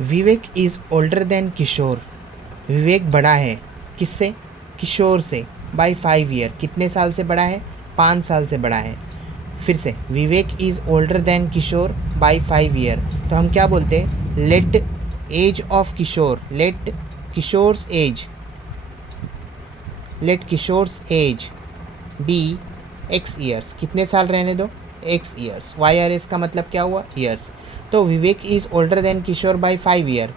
Vivek is older than किशोर। विवेक बड़ा है किससे? किशोर से। बाय 5 ईयर, कितने साल से बड़ा है? 5 साल से बड़ा है। फिर से, Vivek is older than Kishore by 5 year, तो हम क्या बोलते हैं? Let age of Kishore, let Kishore's age be x years. कितने साल रहने दो? X years. Y R S का मतलब क्या हुआ? ईयर्स। तो Vivek is older than Kishore by 5 year,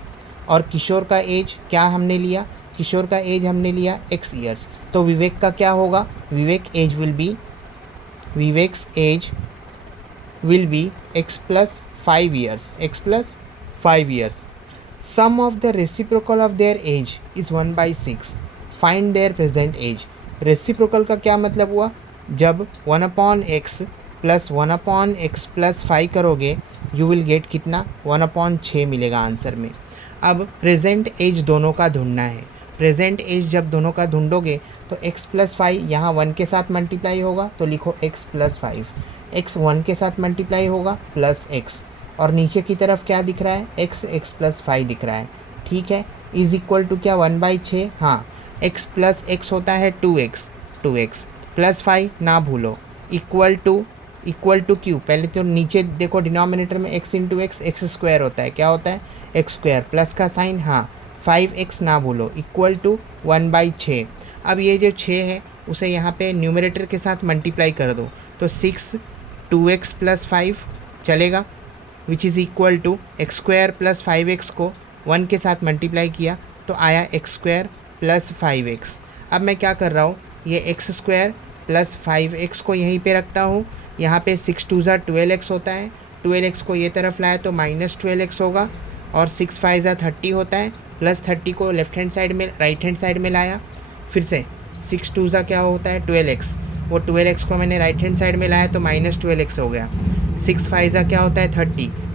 और किशोर का एज क्या हमने लिया? किशोर का एज हमने लिया एक्स ईयर्स। तो विवेक का क्या होगा? Vivek's age will be x plus 5 years, x plus 5 years. Sum of the reciprocal of their age is 1/6। Find their present age. Reciprocal का क्या मतलब हुआ? जब 1/x प्लस 1/x प्लस 5 करोगे, यू विल गेट कितना? 1/6 मिलेगा आंसर में। अब प्रेजेंट एज दोनों का ढूंढना है। प्रेजेंट एज जब दोनों का ढूंढोगे तो x प्लस 5 यहाँ 1 के साथ मल्टीप्लाई होगा, तो लिखो x प्लस 5। x 1 के साथ मल्टीप्लाई होगा प्लस x, और नीचे की तरफ क्या दिख रहा है? x प्लस 5 दिख रहा है। ठीक है, इज इक्वल टू क्या? 1/6। हाँ, x प्लस x होता है 2x प्लस 5 ना भूलो, इक्वल टू क्यू। पहले तो नीचे देखो, डिनोमिनेटर में x इंटू एक्स स्क्वायर होता है। क्या होता है? X square. प्लस का साइन, हाँ, 5x ना भूलो, इक्वल टू 1/6। अब ये जो 6 है उसे यहाँ पे न्यूमरेटर के साथ मल्टीप्लाई कर दो, तो 6 2x प्लस 5 चलेगा, which is equal to x square plus 5x को 1 के साथ मल्टीप्लाई किया तो आया एक्स स्क्वायर प्लस 5x। अब मैं क्या कर रहा हूँ? ये एक्स स्क्वायर प्लस 5x को यहीं पे रखता हूँ। यहाँ पे 6 2 ज़ा 12x होता है, 12x को ये तरफ लाया तो माइनस 12x होगा, और 6 5 ज़ा 30 होता है, प्लस 30 को लेफ्ट हैंड साइड में, राइट हैंड साइड में लाया। फिर से 6 2 ज़ा क्या होता है? 12x, वो 12x को मैंने राइट हैंड साइड में लाया तो माइनस 12x हो गया। 6 5 ज़ा क्या होता है?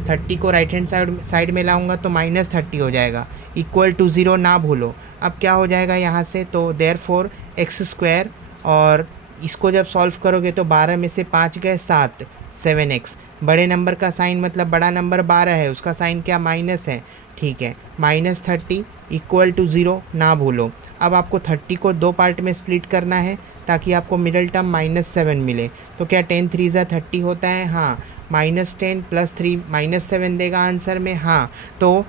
30 को राइट हैंड साइड में लाऊंगा तो माइनस 30 हो जाएगा, इक्वल टू 0 ना भूलो। अब क्या हो जाएगा यहाँ से? तो देयरफॉर एक्स स्क्वायर, और इसको जब सॉल्व करोगे तो 12 में से 5 गए 7, 7x। बड़े नंबर का साइन मतलब बड़ा नंबर 12 है, उसका साइन क्या? माइनस है। ठीक है, -30 इक्वल टू 0 ना भूलो। अब आपको 30 को 2 पार्ट में स्प्लिट करना है ताकि आपको मिडल टर्म -7 मिले। तो क्या 10 3 ज़ा 30 होता है? हाँ, -10 प्लस 3 -7 देगा आंसर में। हाँ, तो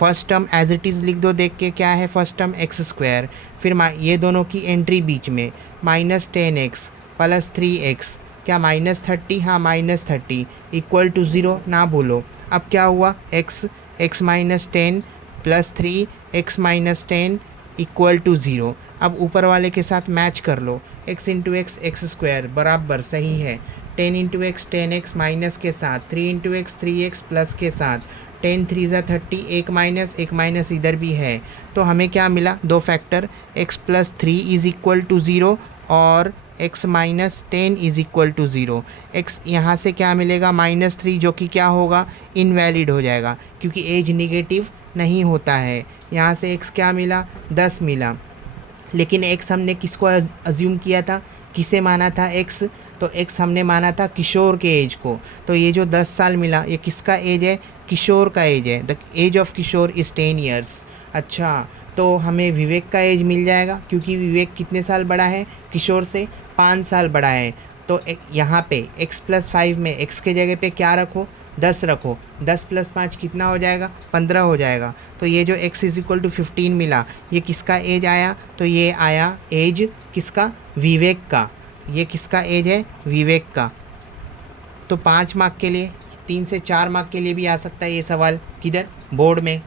first term as it is लिख दो, देख के क्या है फर्स्ट टर्म? X square. फिर ये दोनों की एंट्री बीच में, -10x प्लस 3x, क्या -30? हाँ, -30 इक्वल टू 0 ना भूलो। अब क्या हुआ? x minus 10 plus 3 x minus 10 equal to 0। अब ऊपर वाले के साथ मैच कर लो, x इंटू एक्स स्क्वायर बराबर सही है, 10 इंटू एक्स 10x माइनस के साथ, 3 इंटू एक्स 3x प्लस के साथ, 10 3 ज़ा 30, एक माइनस इधर भी है। तो हमें क्या मिला? 2 factor, x plus 3 is equal to 0 और x minus 10 is equal to 0। x यहाँ से क्या मिलेगा? -3, जो कि क्या होगा? इनवैलिड हो जाएगा, क्योंकि एज निगेटिव नहीं होता है। यहाँ से x क्या मिला? 10 मिला, लेकिन x हमने किसको अज्यूम किया था? किसे माना था x? तो x हमने माना था किशोर के एज को। तो ये जो 10 साल मिला, ये किसका एज है? किशोर का एज है। The age of Kishore is 10 years. अच्छा, तो हमें विवेक का एज मिल जाएगा, क्योंकि विवेक कितने साल बड़ा है किशोर से? 5 साल बड़ा है। तो यहाँ पे x प्लस 5 में x के जगह पे क्या रखो? 10 रखो। 10 प्लस 5 कितना हो जाएगा? 15 हो जाएगा। तो ये जो x इज़ इक्वल टू 15 मिला, ये किसका एज आया? तो ये आया एज किसका? विवेक का। ये किसका एज है? विवेक का। तो 5 मार्क के लिए, 3 से 4 मार्क के लिए भी आ सकता है ये सवाल। किधर? बोर्ड में।